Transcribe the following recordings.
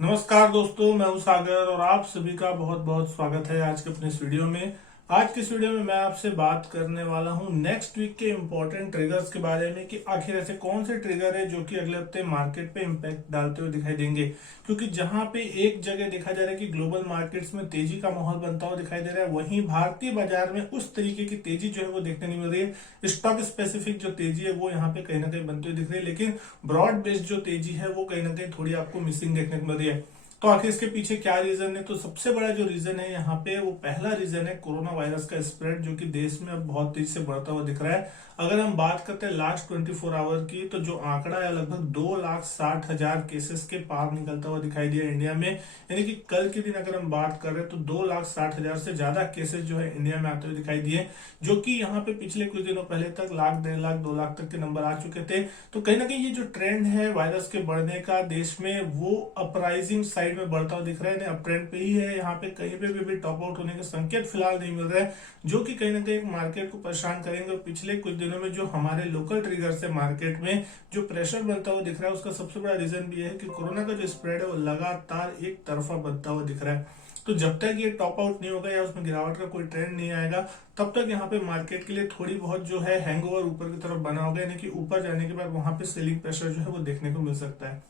नमस्कार दोस्तों, मैं हूं सागर और आप सभी का बहुत बहुत स्वागत है आज के अपने इस वीडियो में। आज के इस वीडियो में मैं आपसे बात करने वाला हूं नेक्स्ट वीक के इंपॉर्टेंट ट्रिगर्स के बारे में कि आखिर ऐसे कौन से ट्रिगर है जो कि अगले हफ्ते मार्केट पे इम्पैक्ट डालते हुए दिखाई देंगे। क्योंकि जहां पे एक जगह देखा जा रहा है कि ग्लोबल मार्केट्स में तेजी का माहौल बनता हुआ दिखाई दे रहा है, वहीं भारतीय बाजार में उस तरीके की तेजी जो है वो देखने नहीं मिल रही है। स्टॉक स्पेसिफिक जो तेजी है वो यहाँ पे कहीं ना कहीं बनती हुई दिख रही है, लेकिन ब्रॉड बेस्ड जो तेजी है वो कहीं ना कहीं थोड़ी आपको मिसिंग देखने को मिल रही है। तो आखिर इसके पीछे क्या रीजन है? तो सबसे बड़ा जो रीजन है यहाँ पे, वो पहला रीजन है कोरोना वायरस का स्प्रेड, जो कि देश में अब बहुत तेजी से बढ़ता हुआ दिख रहा है। अगर हम बात करते हैं लास्ट 24 आवर की, तो जो आंकड़ा है लगभग 2,60,000 केसेस के पार निकलता हुआ दिखाई दिया इंडिया में। यानी कि कल के दिन अगर हम बात कर रहे हैं तो 2,60,000 से ज्यादा केसेस जो है इंडिया में आते हुए दिखाई दिए, जो कि यहाँ पे पिछले कुछ दिनों पहले तक लाख, 1.5 लाख, 2 लाख तक के नंबर आ चुके थे। तो कहीं ना कहीं ये जो ट्रेंड है वायरस के बढ़ने का देश में, वो अपराइजिंग साइड में बढ़ता हुआ दिख रहा है, अप ट्रेंड पे ही है। यहाँ पे कहीं पे भी टॉप आउट होने के संकेत फिलहाल नहीं मिल रहे हैं, जो कि कहीं ना कहीं मार्केट को परेशान करेंगे। और पिछले कुछ दिनों में जो हमारे लोकल ट्रिगर से मार्केट में जो प्रेशर बनता हुआ दिख रहा है, उसका सबसे बड़ा रीजन भी है कि कोरोना का जो स्प्रेड है वो लगातार एक तरफा बनता हुआ दिख रहा है। तो जब तक ये टॉप आउट नहीं होगा या उसमें गिरावट का कोई ट्रेंड नहीं आएगा, तब तक यहाँ पे मार्केट के लिए थोड़ी बहुत जो है हैंगओवर ऊपर की तरफ बना होगा, यानी कि ऊपर जाने के बाद वहां पे सेलिंग प्रेशर जो है वो देखने को मिल सकता है।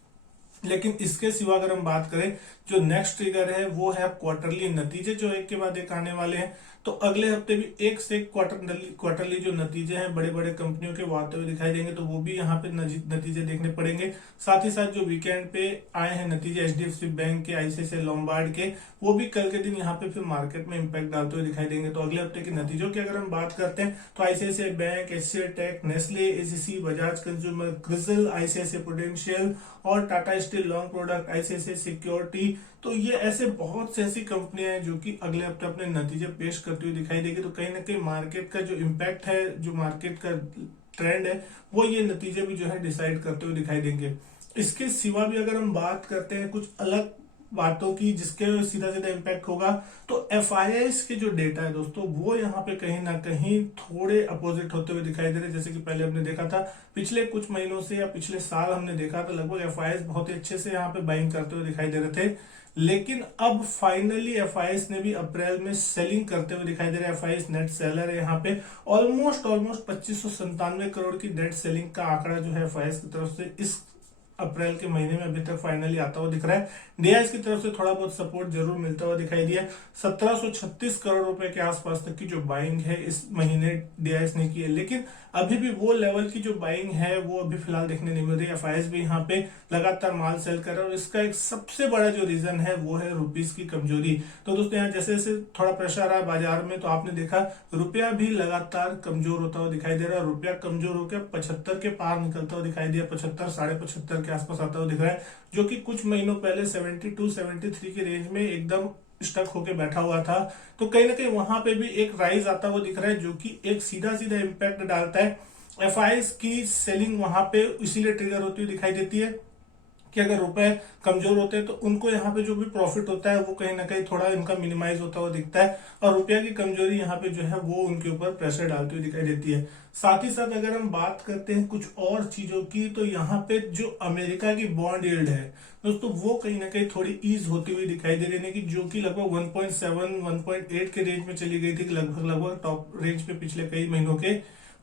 लेकिन इसके सिवा अगर हम बात करें, जो नेक्स्ट ट्रिगर है वो है क्वार्टरली नतीजे, जो एक के बाद एक आने वाले हैं। तो अगले हफ्ते भी एक से एक क्वार्टरली जो नतीजे हैं बड़े बड़े कंपनियों के वो आते हुए दिखाई देंगे, तो वो भी यहाँ पे नतीजे देखने पड़ेंगे। साथ ही साथ जो वीकेंड पे आए हैं नतीजे एचडीएफसी बैंक के, आईसीआईसीआई लोम्बार्ड के, वो भी कल के दिन यहाँ पे फिर मार्केट में इंपैक्ट डालते हुए दिखाई देंगे। तो अगले हफ्ते के नतीजों की अगर हम बात करते हैं, तो ICICI bank, HCL tech, Nestle, ACC, Bajaj consumer, Crisil, ICICI prudential और Tata steel long product, ICICI security, तो ये ऐसे बहुत से ऐसी कंपनियां हैं जो कि अगले हफ्ते अपने नतीजे पेश करती हुई दिखाई देगी। तो कहीं ना कहीं मार्केट का जो इम्पैक्ट है, जो मार्केट का ट्रेंड है, वो ये नतीजे भी जो है डिसाइड करते हुए दिखाई देंगे। इसके सिवा भी अगर हम बात करते हैं कुछ अलग बातों की जिसके सीधा सीधा इम्पैक्ट होगा, तो एफआईआईस के जो डेटा है दोस्तों, वो यहाँ पे कहीं ना कहीं थोड़े अपोजिट होते हुए दिखाई दे रहे हैं। जैसे कि पहले हमने देखा था पिछले कुछ महीनों से या पिछले साल हमने देखा था, लगभग एफआईआईस बहुत ही अच्छे से यहाँ पे बाइंग करते हुए दिखाई दे रहे थे। लेकिन अब फाइनली एफआईआईस ने भी अप्रैल में सेलिंग करते हुए दिखाई दे रहा है। एफआईआईस नेट सेलर है यहाँ पे, ऑलमोस्ट 2597 करोड़ की नेट सेलिंग का आंकड़ा जो है एफआईआईस की तरफ से इस अप्रैल के महीने में अभी तक फाइनली आता हुआ दिख रहा है। डीआईएस की तरफ से थोड़ा बहुत सपोर्ट जरूर मिलता हुआ दिखाई दिया। 1736 करोड़ रुपए के आसपास तक की जो बाइंग है इस महीने डीआईएस ने की है, लेकिन अभी भी वो लेवल की जो बाइंग है वो अभी फिलहाल देखने नहीं मिल रही। एफआईआईएस भी यहाँ पे लगातार माल सेल कर रहा है, और इसका एक सबसे बड़ा जो रीजन है वो है रुपीस की कमजोरी। तो दोस्तों यहाँ जैसे जैसे थोड़ा प्रेशर आ रहा है बाजार में, तो आपने देखा रुपया भी लगातार कमजोर होता हुआ दिखाई दे रहा है। रुपया कमजोर होकर 75 के पार निकलता हुआ दिखाई दिया, 75, 75.5 के आसपास आता हुआ दिख रहा है, जो कि कुछ महीनों पहले 72, 73 की रेंज में एकदम स्टक होके बैठा हुआ था। तो कहीं ना कहीं वहां पे भी एक राइज आता हुआ दिख रहा है, जो कि एक सीधा सीधा इम्पैक्ट डालता है। एफआईआईएस की सेलिंग वहां पे इसीलिए ट्रिगर होती हुई दिखाई देती है कि अगर रुपए कमजोर होते हैं तो उनको यहाँ पे जो भी प्रॉफिट होता है वो कहीं ना कहीं थोड़ा इनका मिनिमाइज होता हुआ दिखता है, और रुपया की कमजोरी यहाँ पे जो है वो उनके ऊपर प्रेशर डालती हुई दिखाई देती है। साथ ही साथ अगर हम बात करते हैं कुछ और चीजों की, तो यहाँ पे जो अमेरिका की बॉन्ड यील्ड है दोस्तों, वो कहीं ना कहीं थोड़ी ईज होती हुई दिखाई दे रही है, कि जो कि लगभग 1.7, 1.8 के रेंज में चली गई थी, लगभग लगभग टॉप रेंज पे पिछले कई महीनों के,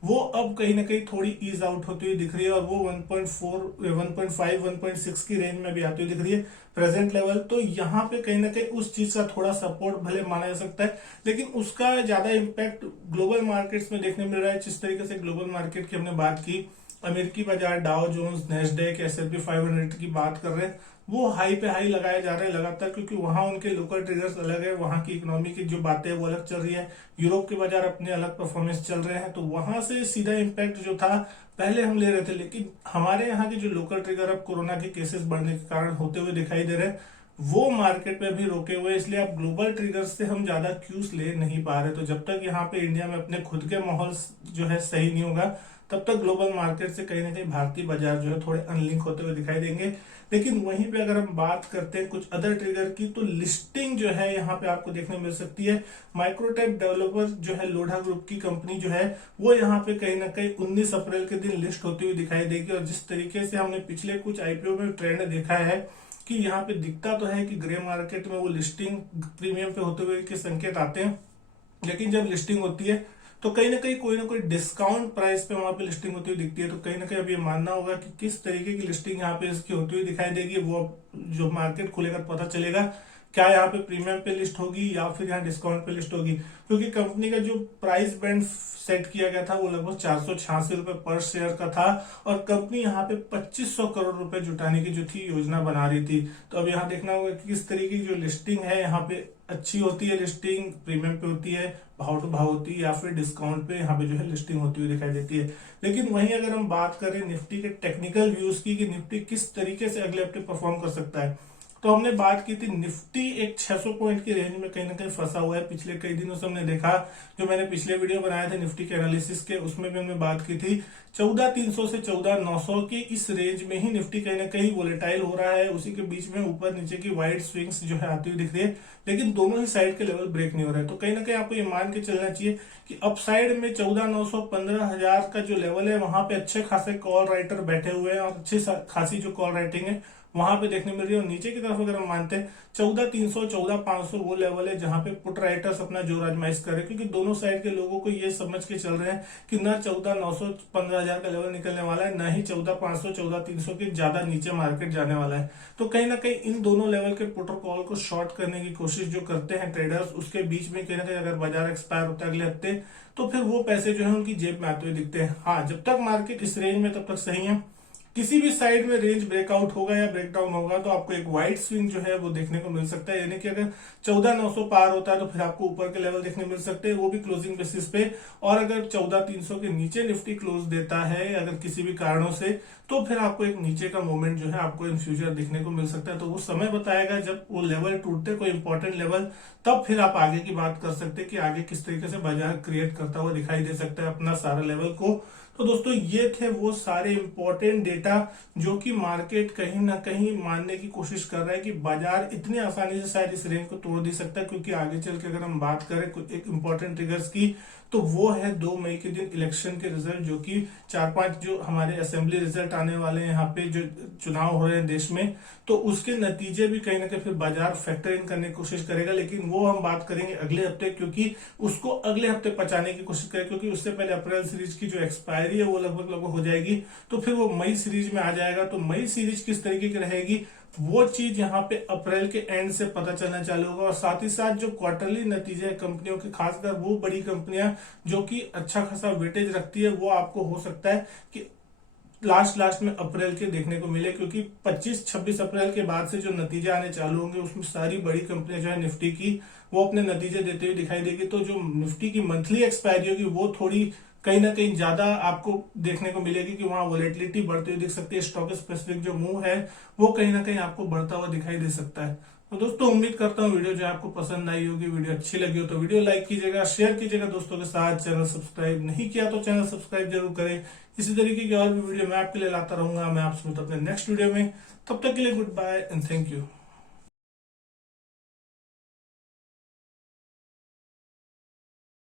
वो अब कहीं ना कहीं थोड़ी ईज आउट होती हुई दिख रही है, और वो 1.4, 1.5, 1.6 की रेंज में भी आती हुई दिख रही है प्रेजेंट लेवल। तो यहाँ पे कहीं ना कहीं उस चीज का थोड़ा सपोर्ट भले माना जा सकता है, लेकिन उसका ज्यादा इम्पैक्ट ग्लोबल मार्केट्स में देखने मिल रहा है। जिस तरीके से ग्लोबल मार्केट की हमने बात की, अमेरिकी बाजार, डाउ जोन्स, नेस्डेक, S&P 500 की बात कर रहे हैं, वो हाई पे हाई लगाए जा रहे हैं लगातार, क्योंकि वहां उनके लोकल ट्रिगर्स अलग है, वहां की इकोनॉमी की जो बातें वो अलग चल रही है, यूरोप के बाजार अपने अलग परफॉर्मेंस चल रहे हैं। तो वहां से सीधा इम्पैक्ट जो था पहले हम ले रहे थे, लेकिन हमारे यहाँ के जो लोकल ट्रिगर अब कोरोना के केसेस बढ़ने के कारण होते हुए दिखाई दे रहे हैं, वो मार्केट में भी रोके हुए, इसलिए अब ग्लोबल ट्रिगर्स से हम ज्यादा क्यूज ले नहीं पा रहे। तो जब तक यहाँ पे इंडिया में अपने खुद के माहौल जो है सही नहीं होगा, तब तक ग्लोबल मार्केट से कहीं ना कहीं भारतीय बाजार जो है थोड़े अनलिंक होते हुए दिखाई देंगे। लेकिन वहीं पे अगर हम बात करते हैं कुछ अदर ट्रिगर की, तो लिस्टिंग जो है यहाँ पे आपको देखने मिल सकती है। माइक्रोटेक डेवलपर जो है लोढ़ा ग्रुप की कंपनी जो है, वो यहाँ पे कहीं ना कहीं 19 अप्रैल के दिन लिस्ट होती हुई दिखाई देगी। और जिस तरीके से हमने पिछले कुछ आईपीओ में ट्रेंड देखा है कि यहाँ पे दिखता तो है कि ग्रे मार्केट में वो लिस्टिंग प्रीमियम पे होते हुए के संकेत आते हैं, लेकिन जब लिस्टिंग होती है तो कहीं ना कोई डिस्काउंट प्राइस पे वहां पे लिस्टिंग होती हुई दिखती है। तो कहीं ना कहीं अब ये मानना होगा कि किस तरीके की लिस्टिंग यहाँ पे इसकी होती हुई दिखाई देगी, वो जो मार्केट खुलेगा तो पता चलेगा। क्या यहाँ पे प्रीमियम पे लिस्ट होगी या फिर यहाँ डिस्काउंट पे लिस्ट होगी, क्योंकि कंपनी का जो प्राइस बैंड सेट किया गया था वो लगभग 486 रुपए पर शेयर का था, और कंपनी यहाँ पे 2500 करोड़ रुपए जुटाने की जो थी योजना बना रही थी। तो अब यहाँ देखना होगा कि किस तरीके की जो लिस्टिंग है यहाँ पे अच्छी होती है, लिस्टिंग प्रीमियम पे होती है, भाव टू भाव होती है, या फिर डिस्काउंट पे यहाँ पे जो है लिस्टिंग होती हुई दिखाई देती है। लेकिन वहीं अगर हम बात करें निफ्टी के टेक्निकल व्यूज की कि निफ्टी किस तरीके से अगले हफ्ते परफॉर्म कर सकता है, तो हमने बात की थी निफ्टी एक 600 पॉइंट की रेंज में कहीं ना कहीं फंसा हुआ है। पिछले कई दिनों से हमने देखा, जो मैंने पिछले वीडियो बनाए थे निफ्टी के एनालिसिस के, उसमें भी हमने बात की थी 14300 से 14900 की इस रेंज में ही निफ्टी कहीं ना कहीं वोलेटाइल हो रहा है। उसी के बीच में ऊपर नीचे की वाइड स्विंग्स जो है आती हुई दिख रही है, लेकिन दोनों ही साइड के लेवल ब्रेक नहीं हो रहा है। तो कहीं ना कहीं आपको ये मान के चलना चाहिए कि अप साइड में 14900 15000 का जो लेवल है वहां पे अच्छे खासे कॉल राइटर बैठे हुए हैं, और अच्छी खासी जो कॉल राइटिंग है वहां पे देखने मिल रही है। और नीचे की तरफ अगर हम मानते हैं 14300 14500 वो लेवल है जहां पे पुट राइटर्स अपना जोर आजमाइश कर रहे हैं, क्योंकि दोनों साइड के लोगों को ये समझ के चल रहे हैं कि ना 14900 15000 का लेवल निकलने वाला है, ना ही 14500 14300 के ज्यादा नीचे मार्केट जाने वाला है। तो कहीं ना कहीं इन दोनों लेवल के पुट और कॉल को शॉर्ट करने की कोशिश जो करते हैं ट्रेडर्स, उसके बीच में कहीं ना कहीं अगर बाजार एक्सपायर होता है अगले हफ्ते, तो फिर वो पैसे जो है उनकी जेब में आते हुए दिखते हैं। हाँ, जब तक मार्केट इस रेंज में तब तक सही है। किसी भी साइड में रेंज ब्रेकआउट होगा या ब्रेकडाउन होगा तो आपको एक वाइड स्विंग जो है वो देखने को मिल सकता है, यानी कि अगर 14900 पार होता है तो फिर आपको ऊपर के लेवल देखने मिल सकते हैं, वो भी क्लोजिंग बेसिस पे। और अगर 14300 के नीचे निफ्टी क्लोज देता है अगर किसी भी कारणों से, तो फिर आपको एक नीचे का मूवमेंट जो है आपको इन फ्यूचर देखने को मिल सकता है। तो वो समय बताएगा जब वो लेवल टूटते, कोई इंपॉर्टेंट लेवल, तब फिर आप आगे की बात कर सकते हैं कि आगे किस तरीके से बाजार क्रिएट करता हुआ दिखाई दे सकता है अपना सारा लेवल को। तो दोस्तों ये थे वो सारे इंपॉर्टेंट डेटा जो कि मार्केट कहीं ना कहीं मानने की कोशिश कर रहा है कि बाजार इतनी आसानी से शायद इस रेंज को तोड़ नहीं सकता, क्योंकि आगे चल के अगर हम बात करें कुछ एक इंपॉर्टेंट ट्रिगर्स की, तो वो है 2 मई के दिन इलेक्शन के रिजल्ट, जो कि 4-5 जो हमारे असेंबली रिजल्ट आने वाले हैं, यहाँ पे जो चुनाव हो रहे हैं देश में, तो उसके नतीजे भी कहीं ना कहीं फिर बाजार फैक्टर इन करने की कोशिश करेगा। लेकिन वो हम बात करेंगे अगले हफ्ते, क्योंकि उसको अगले हफ्ते पचाने की कोशिश करें, क्योंकि उससे पहले अप्रैल सीरीज की जो एक्सपायरी है वो लगभग हो जाएगी, तो फिर वो मई सीरीज में आ जाएगा। तो मई सीरीज किस तरीके की रहेगी वो चीज यहाँ पे अप्रैल के एंड से पता चलना चालू होगा। और साथ ही साथ जो क्वार्टरली नतीजे हैं कंपनियों के, खासकर वो बड़ी कंपनियां जो कि अच्छा खासा वेटेज रखती है, वो आपको हो सकता है कि लास्ट में अप्रैल के देखने को मिले, क्योंकि 25-26 अप्रैल के बाद से जो नतीजे आने चालू होंगे उसमें सारी बड़ी कंपनियां जो है निफ्टी की, वो अपने नतीजे देते हुए दिखाई देगी। तो जो निफ्टी की मंथली एक्सपायरी होगी वो थोड़ी कहीं ना कहीं ज्यादा आपको देखने को मिलेगी कि वहां वोलेटिलिटी बढ़ती हुई दिख सकती है। स्टॉक स्पेसिफिक जो मूव है वो कहीं ना कहीं आपको बढ़ता हुआ दिखाई दे सकता है। तो दोस्तों उम्मीद करता हूँ वीडियो जो आपको पसंद आई होगी, वीडियो अच्छी लगी हो तो वीडियो लाइक कीजिएगा, शेयर कीजिएगा दोस्तों के साथ। चैनल सब्सक्राइब नहीं किया तो चैनल सब्सक्राइब जरूर करें। इसी तरीके की और भी वीडियो मैं आपके लिए लाता रहूंगा। मैं आपसे मिलता हूं अपने नेक्स्ट वीडियो में, तब तक के लिए good bye and thank you.